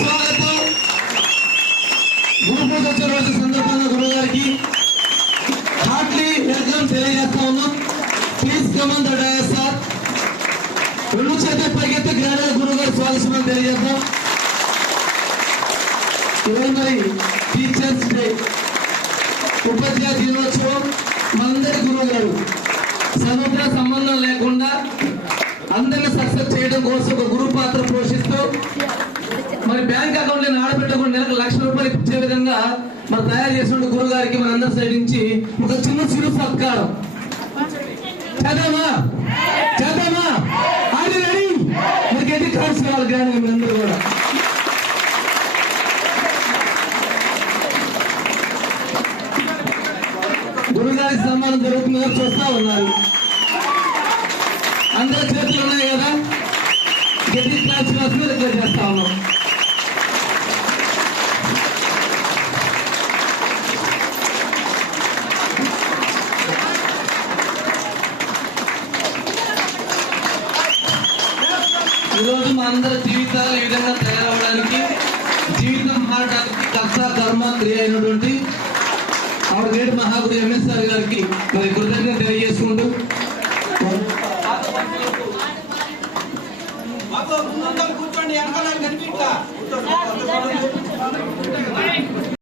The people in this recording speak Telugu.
స్వాగతం. గురు పూజ వచ్చే రోజు సందర్భంగా గురువు గారికి హార్ట్లీ వెల్కమ్ తెలియజేస్తా ఉన్నాం. Please come on the dais sir. రెండు చేతులు పైకెత్తి గ్రాండ్ గా గురువు గారి స్వాగతం తెలియజేద్దాం. ఈరోజు మరి టీచర్స్ డే, ఉపాధ్యాయ దినోత్సవం. మనందరి గురువు గారు సముద్ర సంబంధం లేకుండా అందరిని సక్సెస్ చేయడం కోసం ఒక గురువు పాత్ర పోషిస్తూ మరి బ్యాంక్ అకౌంట్ లో ఆడబెట్టకుండా నెలకు ₹1,00,000 ఇచ్చే విధంగా మరి తయారు చేసిన గురువు గారికి మన అందరి సైడ్ నుంచి ఒక చిన్న చిరు సత్కారం చేద్దామా? చేద్దామా? అది రెడీ. మరి గట్టి కార్డ్స్ కావాలి గ్రాండ్ మీ అందరూ కూడా. గురువు గారికి సన్మానం జరుగుతుందో చూస్తా ఉన్నారు. అందరి చేతులు ఉన్నాయి కదా, గట్టి క్లాస్ రిక్వెస్ట్ చేస్తా ఉన్నాం. ఈరోజు మా అందరి జీవితాలు ఈ విధంగా తయారవడానికి, జీవితం మారడానికి కర్త కర్మ క్రియ అయినటువంటి ఆవిడ నేటి మహాగురు ఎంఎస్ఆర్ గారికి మరి కృతజ్ఞత తెలియజేసుకుంటూ కూర్చోండి.